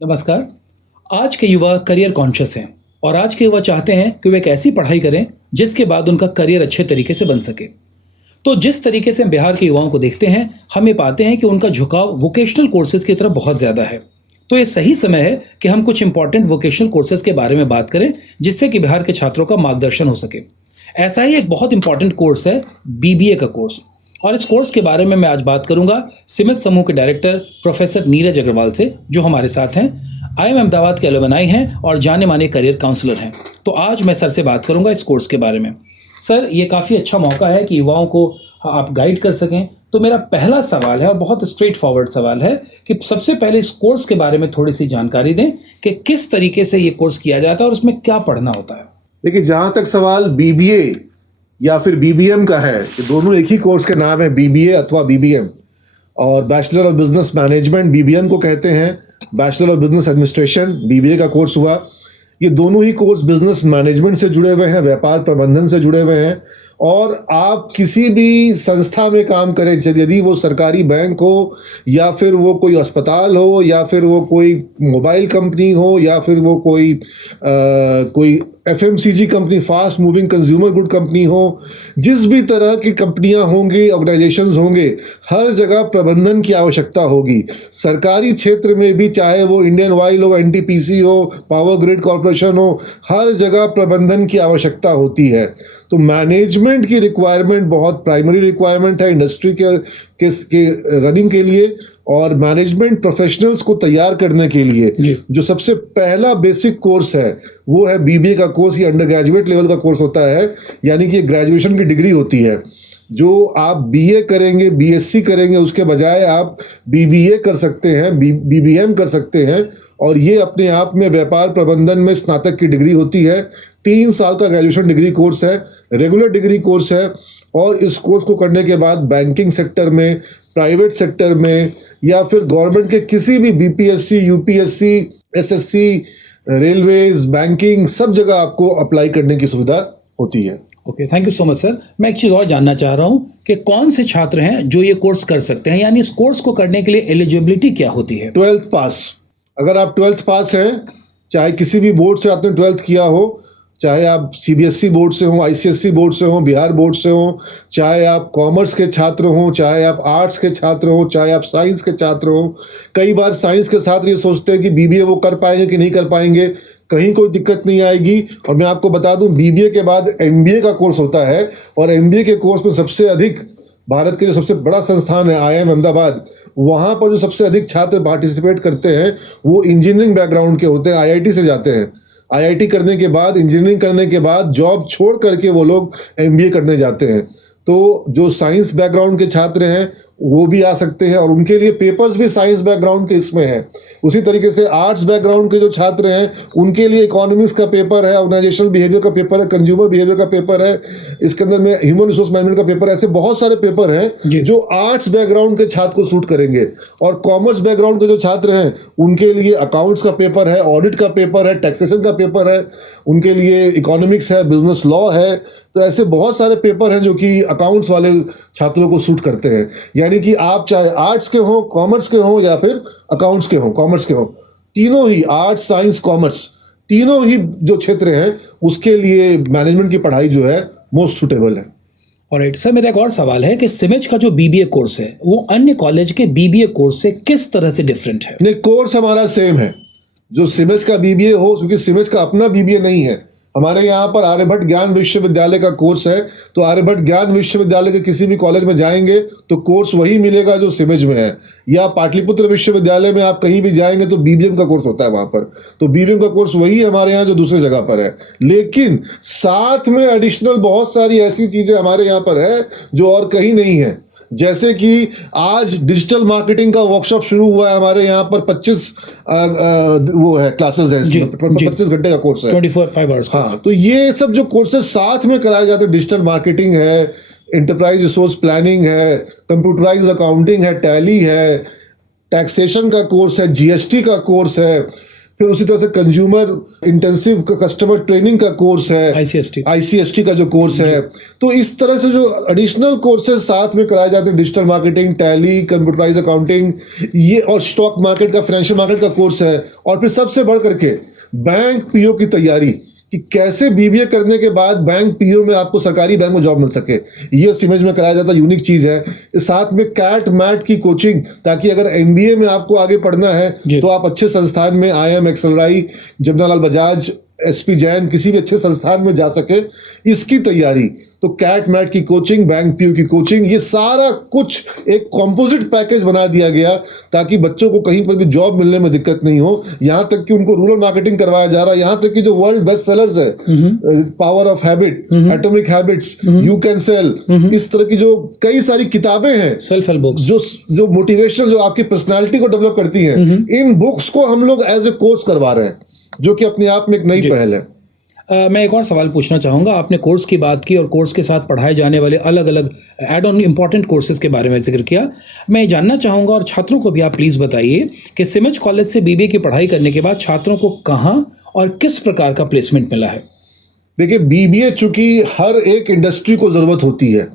नमस्कार। आज के युवा करियर कॉन्शियस हैं और आज के युवा चाहते हैं कि वे एक ऐसी पढ़ाई करें जिसके बाद उनका करियर अच्छे तरीके से बन सके। तो जिस तरीके से हम बिहार के युवाओं को देखते हैं, हम ये पाते हैं कि उनका झुकाव वोकेशनल कोर्सेज की तरफ बहुत ज़्यादा है। तो ये सही समय है कि हम कुछ इंपॉर्टेंट वोकेशनल कोर्सेज के बारे में बात करें जिससे कि बिहार के छात्रों का मार्गदर्शन हो सके। ऐसा ही एक बहुत इंपॉर्टेंट कोर्स है बीबीए का कोर्स, और इस कोर्स के बारे में मैं आज बात करूंगा सिमित समूह के डायरेक्टर प्रोफेसर नीरज अग्रवाल से, जो हमारे साथ हैं। आईआईएम अहमदाबाद के अलुमनाई हैं और जाने माने करियर काउंसलर हैं। तो आज मैं सर से बात करूंगा इस कोर्स के बारे में। सर, ये काफ़ी अच्छा मौका है कि युवाओं को आप गाइड कर सकें। तो मेरा पहला सवाल है, और बहुत स्ट्रेट फॉरवर्ड सवाल है, कि सबसे पहले इस कोर्स के बारे में थोड़ी सी जानकारी दें कि किस तरीके से ये कोर्स किया जाता है और उसमें क्या पढ़ना होता है। देखिए, जहां तक सवाल बीबीए या फिर बीबीएम का है, तो दोनों एक ही कोर्स के नाम है, बीबीए अथवा बीबीएम। और bachelor of business management BBM को कहते हैं, bachelor of business administration BBA का कोर्स हुआ। ये दोनों ही कोर्स बिजनेस मैनेजमेंट से जुड़े हुए हैं, व्यापार प्रबंधन से जुड़े हुए हैं। और आप किसी भी संस्था में काम करें, यदि वो सरकारी बैंक हो या फिर वो कोई अस्पताल हो या फिर वो कोई मोबाइल कंपनी हो या फिर वो कोई FMCG company, fast moving consumer good company हो, जिस भी तरह की कंपनियां होंगी, ऑर्गेनाइजेशंस होंगे, हर जगह प्रबंधन की आवश्यकता होगी। सरकारी क्षेत्र में भी, चाहे वो इंडियन ऑयल हो, एनटीपीसी हो, पावर ग्रिड कॉर्पोरेशन हो, हर जगह प्रबंधन की आवश्यकता होती है। तो मैनेजमेंट की रिक्वायरमेंट बहुत प्राइमरी रिक्वायरमेंट है इंडस्ट्री के रनिंग के लिए। और मैनेजमेंट प्रोफेशनल्स को तैयार करने के लिए जो सबसे पहला बेसिक कोर्स है वो है बीबीए का कोर्स। ये अंडर ग्रेजुएट लेवल का कोर्स होता है, यानी कि ग्रेजुएशन की डिग्री होती है। जो आप बीए करेंगे, बीएससी करेंगे, उसके बजाय आप बीबीए कर सकते हैं, बीबीएम कर सकते हैं। और ये अपने आप में व्यापार प्रबंधन में स्नातक की डिग्री होती है। 3 साल का ग्रेजुएशन डिग्री कोर्स है, रेगुलर डिग्री कोर्स है। और इस कोर्स को करने के बाद बैंकिंग सेक्टर में, प्राइवेट सेक्टर में, या फिर गवर्नमेंट के किसी भी BPSC, UPSC, SSC, railways, banking, सब जगह आपको अप्लाई करने की सुविधा होती है। Okay, thank you so much sir. मैं एक चीज़ और जानना चाह रहा हूँ कि कौन से छात्र हैं जो ये कोर्स कर सकते हैं, यानी इस कोर्स को करने के लिए एलिजिबिलिटी क्या होती है। 12th पास। अगर आप 12th पास हैं, चाहे किसी भी बोर्ड से आपने 12th किया हो, चाहे आप सीबीएसई बोर्ड से हो, आईसीएसई बोर्ड से हो, बिहार बोर्ड से हो, चाहे आप कॉमर्स के छात्र हो, चाहे आप आर्ट्स के छात्र हो, चाहे आप साइंस के छात्र हो। कई बार साइंस के छात्र ये सोचते हैं कि बीबीए वो कर पाएंगे कि नहीं कर पाएंगे, कहीं कोई दिक्कत नहीं आएगी। और मैं आपको बता दूं, बीबीए के बाद एमबीए का कोर्स होता है, और एमबीए के कोर्स में सबसे अधिक, भारत के जो सबसे बड़ा संस्थान है आईआईएम अहमदाबाद, वहाँ पर जो सबसे अधिक छात्र पार्टिसिपेट करते हैं वो इंजीनियरिंग बैकग्राउंड के होते हैं, आईआईटी से जाते हैं। आईआईटी करने के बाद, इंजीनियरिंग करने के बाद जॉब छोड़ करके वो लोग एमबीए करने जाते हैं। तो जो साइंस बैकग्राउंड के छात्र हैं वो भी आ सकते हैं, और उनके लिए पेपर्स भी साइंस बैकग्राउंड के इसमें हैं। उसी तरीके से आर्ट्स बैकग्राउंड के जो छात्र हैं उनके लिए इकोनॉमिक्स का पेपर है, ऑर्गेनाइजेशनल बिहेवियर का पेपर है, कंज्यूमर बिहेवियर का पेपर है, इसके अंदर में ह्यूमन रिसोर्स मैनेजमेंट का पेपर है। ऐसे बहुत सारे पेपर हैं जो आर्ट्स बैकग्राउंड के छात्र को सूट करेंगे। और कॉमर्स बैकग्राउंड के जो छात्र हैं उनके लिए अकाउंट्स का पेपर है, ऑडिट का पेपर है, टैक्सेशन का पेपर है, उनके लिए इकोनॉमिक्स है, बिजनेस लॉ है। तो ऐसे बहुत सारे पेपर हैं जो कि अकाउंट्स वाले छात्रों को सूट करते हैं। यानी कि आप चाहे आर्ट्स के हो, कॉमर्स के हो, या फिर अकाउंट्स के हो, कॉमर्स के हो, तीनों ही, आर्ट्स, साइंस, कॉमर्स, तीनों ही जो क्षेत्र हैं उसके लिए मैनेजमेंट की पढ़ाई जो है मोस्ट सुटेबल है। ऑलराइट सर, मेरा एक और सवाल है कि सिमिज का जो बीबीए कोर्स है वो अन्य कॉलेज के बीबीए कोर्स से किस तरह से डिफरेंट है। नहीं, कोर्स हमारा सेम है। जो सिमिज का बीबीए हो, क्योंकि सिमिज का अपना बीबीए नहीं है, हमारे यहाँ पर आर्यभट्ट ज्ञान विश्वविद्यालय का कोर्स है। तो आर्यभट्ट ज्ञान विश्वविद्यालय के किसी भी कॉलेज में जाएंगे तो कोर्स वही मिलेगा जो सिमिज में है। या पाटलिपुत्र विश्वविद्यालय में आप कहीं भी जाएंगे तो बीबीएम का कोर्स होता है वहाँ पर। तो बीबीएम का कोर्स वही है हमारे यहाँ जो दूसरी जगह पर है, लेकिन साथ में एडिशनल बहुत सारी ऐसी चीज़ें हमारे यहाँ पर है जो और कहीं नहीं है। जैसे कि आज डिजिटल मार्केटिंग का वर्कशॉप शुरू हुआ है हमारे यहाँ पर। 25 वो है क्लासेस है, 25 घंटे का कोर्स है, 24/5 आवर्स। हाँ, तो ये सब जो कोर्सेज साथ में कराए जाते हैं, डिजिटल मार्केटिंग है, इंटरप्राइज रिसोर्स प्लानिंग है, कंप्यूटराइज अकाउंटिंग है, टैली है, टैक्सेशन का कोर्स है, जीएसटी का कोर्स है, फिर उसी तरह से कंज्यूमर इंटेंसिव कस्टमर ट्रेनिंग का कोर्स है, ICST का जो कोर्स है। तो इस तरह से जो एडिशनल कोर्सेज साथ में कराए जाते हैं, digital marketing, Tally, computerise accounting, ये और स्टॉक मार्केट का, फाइनेंशियल मार्केट का कोर्स है। और फिर सबसे बढ़ करके बैंक पीओ की तैयारी, कि कैसे बीबीए करने के बाद बैंक पीओ में आपको सरकारी बैंक में जॉब मिल सके, ये सिमज में कराया जाता यूनिक चीज है। साथ में कैट मैट की कोचिंग, ताकि अगर एमबीए में आपको आगे पढ़ना है तो आप अच्छे संस्थान में, IIM, एक्सेलराई, जमनालाल बजाज, SP जैन, किसी भी अच्छे संस्थान में जा सके, इसकी तैयारी। तो कैट मैट की कोचिंग, बैंक पीओ की कोचिंग, ये सारा कुछ एक कॉम्पोजिट पैकेज बना दिया गया ताकि बच्चों को कहीं पर भी जॉब मिलने में दिक्कत नहीं हो। यहाँ तक कि उनको रूरल मार्केटिंग करवाया जा रहा है, यहाँ तक कि जो वर्ल्ड बेस्ट सेलर्स है, power of habit, atomic habits, you can sell, इस तरह की जो कई सारी किताबें हैं, सेल्फ हेल्प बुक्स, जो मोटिवेशन, जो आपकी पर्सनैलिटी को डेवलप करती हैं, इन बुक्स को हम लोग एज ए कोर्स करवा रहे हैं, जो कि अपने आप में एक नई पहल है। मैं एक और सवाल पूछना चाहूँगा। आपने कोर्स की बात की और कोर्स के साथ पढ़ाए जाने वाले अलग अलग एड ऑन इम्पॉर्टेंट कोर्सेज के बारे में जिक्र किया। मैं जानना चाहूँगा, और छात्रों को भी आप प्लीज़ बताइए, कि सिमज कॉलेज से बीबीए की पढ़ाई करने के बाद छात्रों को कहाँ और किस प्रकार का प्लेसमेंट मिला है? देखिए, बीबीए चूंकि हर एक इंडस्ट्री को ज़रूरत होती है।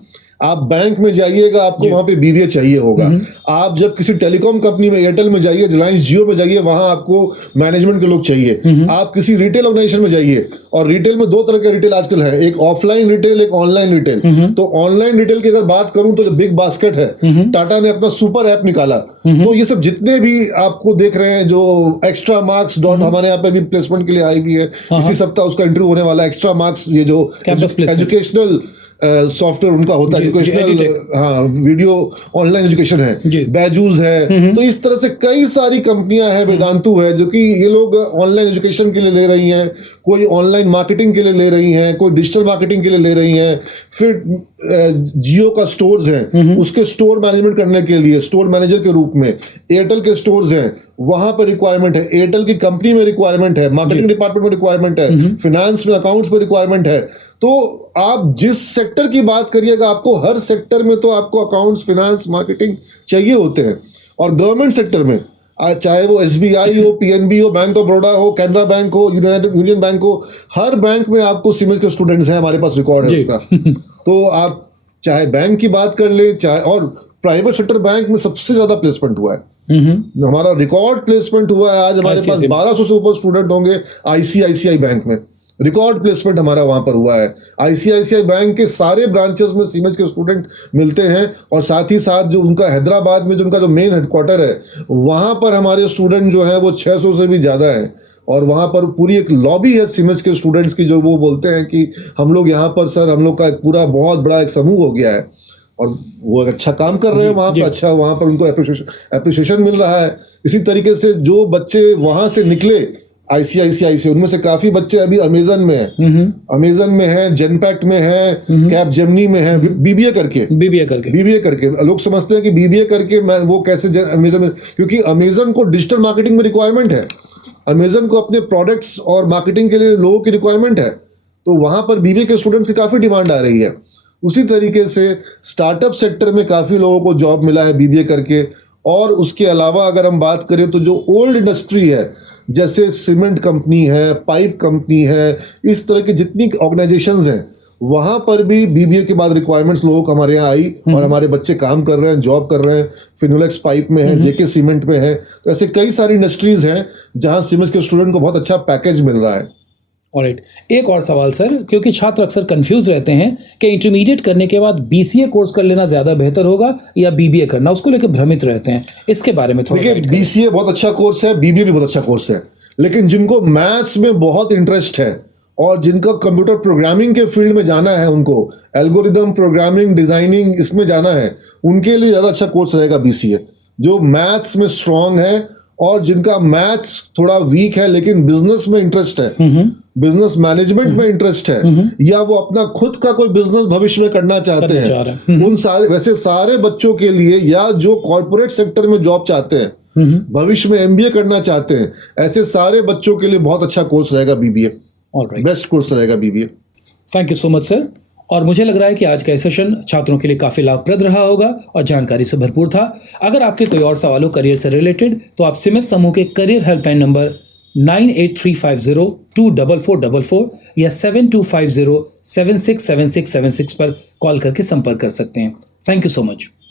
आप बैंक में जाइएगा, आपको वहां पे बीबीए चाहिए होगा। आप जब किसी टेलीकॉम कंपनी में, एयरटेल में जाइए, रिलायंस जियो में जाइए, वहां आपको मैनेजमेंट के लोग चाहिए। आप किसी रिटेल ऑर्गेनाइजेशन में जाइए, और रिटेल में दो तरह के रिटेल आजकल है, एक ऑफलाइन रिटेल, एक ऑनलाइन रिटेल। तो ऑनलाइन रिटेल की अगर बात करूं तो बिग बास्केट है, टाटा ने अपना सुपर ऐप निकाला। तो ये सब जितने भी आपको देख रहे हैं, जो एक्स्ट्रा मार्क्स डॉट, हमारे यहाँ पे भी प्लेसमेंट के लिए आई भी है, इसी सप्ताह उसका इंटरव्यू होने वाला है। एक्स्ट्रा मार्क्स, ये जो एजुकेशनल सॉफ्टवेयर उनका होता है, एजुकेशनल, हाँ, वीडियो ऑनलाइन एजुकेशन है, बैजूस है। तो इस तरह से कई सारी कंपनियां हैं, वेदांतु है, जो कि ये लोग ऑनलाइन एजुकेशन के लिए ले रही हैं, कोई ऑनलाइन मार्केटिंग के लिए ले रही हैं, कोई डिजिटल मार्केटिंग के लिए ले रही हैं। फिर जियो का स्टोर्स हैं, उसके स्टोर मैनेजमेंट करने के लिए स्टोर मैनेजर के रूप में, एयरटेल के स्टोर्स हैं, वहां पर रिक्वायरमेंट है, एयरटेल की कंपनी में रिक्वायरमेंट है, मार्केटिंग डिपार्टमेंट में रिक्वायरमेंट है, फिनेंस में, अकाउंट्स में रिक्वायरमेंट है। तो आप जिस सेक्टर की बात करिएगा, आपको हर सेक्टर में तो आपको अकाउंट्स, फिनेंस, मार्केटिंग चाहिए होते हैं। और गवर्नमेंट सेक्टर में, चाहे वो SBI हो, PNB हो, बैंक ऑफ बड़ौदा हो, कैनरा बैंक हो, यूनियन बैंक हो, हर बैंक में आपको सिमज के स्टूडेंट्स हैं, हमारे पास रिकॉर्ड है उसका। तो आप चाहे बैंक की बात कर ले, चाहे, और प्राइवेट सेक्टर बैंक में सबसे ज्यादा प्लेसमेंट हुआ है। हमारा रिकॉर्ड प्लेसमेंट हुआ है। आज हमारे पास 1200 से ऊपर स्टूडेंट होंगे ICICI बैंक में, रिकॉर्ड प्लेसमेंट हमारा वहां पर हुआ है। ICICI बैंक के सारे ब्रांचेस में सिमज के स्टूडेंट मिलते हैं, और साथ ही साथ जो उनका हैदराबाद में जो उनका जो मेन हेडक्वार्टर है, वहां पर हमारे स्टूडेंट जो है वो 600 से भी ज्यादा है। और वहां पर पूरी एक लॉबी है सिमज के स्टूडेंट्स की, जो वो बोलते हैं कि हम लोग यहाँ पर, सर, हम लोग का एक पूरा बहुत बड़ा एक समूह हो गया है, और वो अच्छा काम कर रहे हैं वहां पर। अच्छा, वहां पर उनको एप्रिसिएशन मिल रहा है। इसी तरीके से जो बच्चे वहां से निकले ICICI से, उनमें से काफी बच्चे अभी अमेजन में हैं, अमेजन में हैं, जेनपैक्ट में हैं, कैप जेमिनी में हैं, बीबीए करके। लोग समझते हैं कि बीबीए करके वो कैसे अमेजन में, क्योंकि अमेजन को डिजिटल मार्केटिंग में रिक्वायरमेंट है, अमेजन को अपने प्रोडक्ट्स और मार्केटिंग के लिए लोगों की रिक्वायरमेंट है। तो वहां पर बीबीए के स्टूडेंट्स की काफी डिमांड आ रही है। उसी तरीके से स्टार्टअप सेक्टर में काफी लोगों को जॉब मिला है बीबीए करके। और उसके अलावा अगर हम बात करें तो जो ओल्ड इंडस्ट्री है, जैसे सीमेंट कंपनी है, पाइप कंपनी है, इस तरह की जितनी ऑर्गेनाइजेशंस हैं, वहां पर भी बीबीए के बाद रिक्वायरमेंट्स लोगों को हमारे यहाँ आई, और हमारे बच्चे काम कर रहे हैं, जॉब कर रहे हैं। फिनोलेक्स पाइप में है, जेके सीमेंट में है। तो ऐसे कई सारी इंडस्ट्रीज हैं जहां सिमज के स्टूडेंट को बहुत अच्छा पैकेज मिल रहा है। ऑलराइट, एक और सवाल सर, क्योंकि छात्र अक्सर कंफ्यूज रहते हैं कि इंटरमीडिएट करने के बाद BCA कोर्स कर लेना ज्यादा बेहतर होगा या BBA करना, उसको लेकर भ्रमित रहते हैं। इसके बारे में थोड़ा देखिए, BCA बहुत अच्छा कोर्स है, BBA भी बहुत अच्छा कोर्स है, लेकिन जिनको मैथ्स में बहुत इंटरेस्ट है और जिनका कंप्यूटर प्रोग्रामिंग के फील्ड में जाना है, उनको एल्गोरिदम प्रोग्रामिंग, डिजाइनिंग, इसमें जाना है, उनके लिए ज्यादा अच्छा कोर्स रहेगा BCA। जो मैथ्स में स्ट्रांग है और जिनका मैथ्स थोड़ा वीक है लेकिन बिजनेस में इंटरेस्ट है, बिजनेस मैनेजमेंट में इंटरेस्ट है, या वो अपना खुद का कोई बिजनेस भविष्य में करना चाहते हैं, उन सारे, वैसे सारे बच्चों के लिए, या जो कॉर्पोरेट सेक्टर में जॉब चाहते हैं, भविष्य में MBA करना चाहते हैं, ऐसे सारे बच्चों के लिए बहुत अच्छा कोर्स रहेगा BBA। बेस्ट कोर्स रहेगा BBA। Thank you so much sir. और मुझे लग रहा है कि आज का सेशन छात्रों के लिए काफी लाभप्रद रहा होगा और जानकारी से भरपूर था। अगर आपके कोई और सवाल हो करियर से रिलेटेड, तो आप सिमज समूह के करियर हेल्पलाइन नंबर 9835024444 या 7250767676 पर कॉल करके संपर्क कर सकते हैं। Thank you so much.